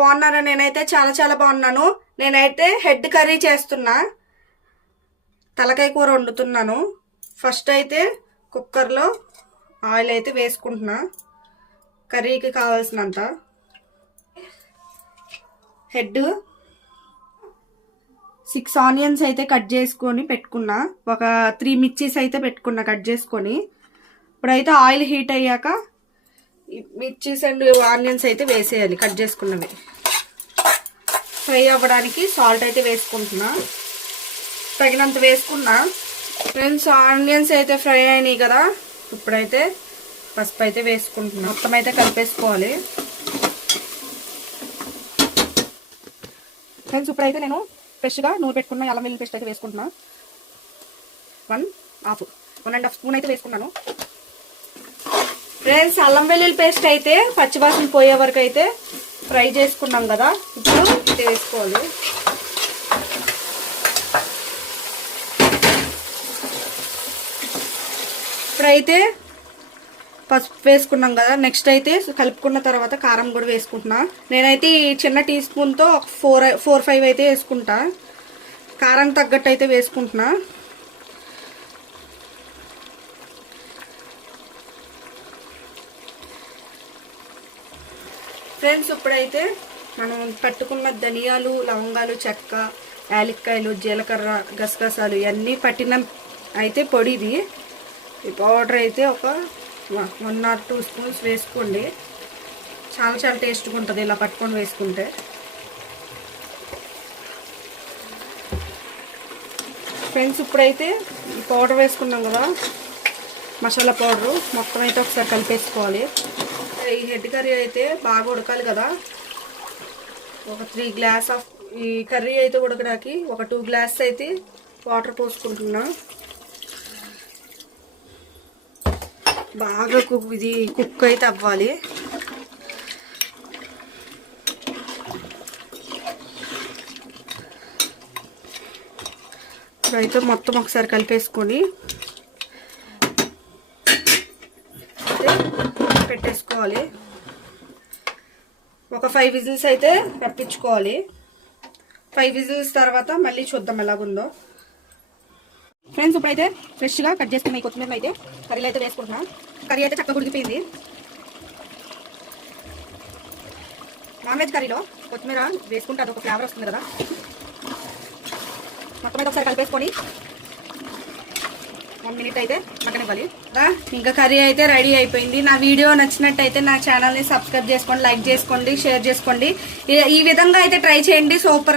బాగున్నారా? నేనైతే చాలా చాలా బాగున్నాను. నేనైతే హెడ్ కర్రీ చేస్తున్నా, తలకాయ కూర వండుతున్నాను. ఫస్ట్ అయితే కుక్కర్లో ఆయిల్ అయితే వేసుకుంటున్నా, కర్రీకి కావాల్సినంత. హెడ్ 6 ఆనియన్స్ అయితే కట్ చేసుకొని పెట్టుకున్నా, ఒక 3 మిర్చీస్ అయితే పెట్టుకున్నా కట్ చేసుకొని. ఇప్పుడైతే ఆయిల్ హీట్ అయ్యాక మిర్చీస్ అండ్ ఆనియన్స్ అయితే వేసేయాలి కట్ చేసుకున్నవి. ఫ్రై అవ్వడానికి సాల్ట్ అయితే వేసుకుంటున్నా, తగినంత వేసుకున్నా. ఫ్రెండ్స్, ఆనియన్స్ అయితే ఫ్రై అయినాయి కదా, ఇప్పుడైతే పసుపు అయితే వేసుకుంటున్నా. మొత్తం అయితే కలిపేసుకోవాలి. ఫ్రెండ్స్, ఇప్పుడైతే నేను ఫ్రెష్గా నూనె పెట్టుకున్న అల్లం వెల్లుల్లి పేస్ట్ అయితే వేసుకుంటున్నా. 1.5 స్పూన్ అయితే వేసుకున్నాను. ఫ్రెండ్స్, అల్లం వెల్లుల్లి పేస్ట్ అయితే పచ్చివాసన పోయే వరకు అయితే ఫ్రై చేసుకున్నాం కదా, ఇప్పుడు ఇది వేసుకోవాలి. ఇప్పుడైతే పసుపు వేసుకున్నాం కదా, నెక్స్ట్ అయితే కలుపుకున్న తర్వాత కారం కూడా వేసుకుంటున్నా. నేనైతే ఈ చిన్న టీ స్పూన్తో 4-5 అయితే వేసుకుంటా. కారం తగ్గట్టు అయితే వేసుకుంటున్నా. ఫ్రెండ్స్, ఇప్పుడైతే మనం పట్టుకున్న ధనియాలు, లవంగాలు, చెక్క, యాలక్కాయలు, జీలకర్ర, గసగసాలు ఇవన్నీ పట్టిన అయితే పొడిది. ఈ పౌడర్ అయితే ఒక 1 or 2 స్పూన్స్ వేసుకోండి. చాలా చాలా టేస్ట్గా ఉంటుంది ఇలా పట్టుకొని వేసుకుంటే. ఫ్రెండ్స్, ఇప్పుడైతే ఈ పౌడర్ వేసుకున్నాం కదా, మసాలా పౌడరు మొత్తం అయితే ఒకసారి కలిపేసుకోవాలి. ఈ హెడ్ కర్రీ అయితే బాగా ఉడకాలి కదా, ఒక 3 గ్లాస్ ఆఫ్ ఈ కర్రీ అయితే ఉడకడానికి ఒక 2 గ్లాస్ అయితే వాటర్ పోసుకుంటున్నా. బాగా ఇది కుక్ అయితే అవ్వాలి. ఇప్పుడైతే మొత్తం ఒకసారి కలిపేసుకొని పెట్టేసుకోవాలి. ఒక 5 విజిల్స్ అయితే రప్పించుకోవాలి. 5 విజిల్స్ తర్వాత మళ్ళీ చూద్దాం ఎలాగుందో. ఫ్రెండ్స్, ఇప్పుడైతే ఫ్రెష్గా కట్ చేసుకున్న కొత్తిమీర అయితే కర్రీలో అయితే వేసుకుంటున్నా. కర్రీ అయితే చక్కగా ఉడికిపోయింది. నాన్ వెజ్ కర్రీలో కొత్తిమీర వేసుకుంటే అదొక ఫ్లేవర్ వస్తుంది కదా. మొత్తం అయితే ఒకసారి కలిపేసుకొని 1 మినిట్ అయితే మగ్గనివ్వాలి. ఇంకా కర్రీ అయితే రెడీ అయిపోయింది. నా వీడియో నచ్చినట్టయితే నా ఛానల్ని సబ్స్క్రైబ్ చేసుకోండి, లైక్ చేసుకోండి, షేర్ చేసుకోండి. ఈ విధంగా అయితే ట్రై చేయండి. సూపర్.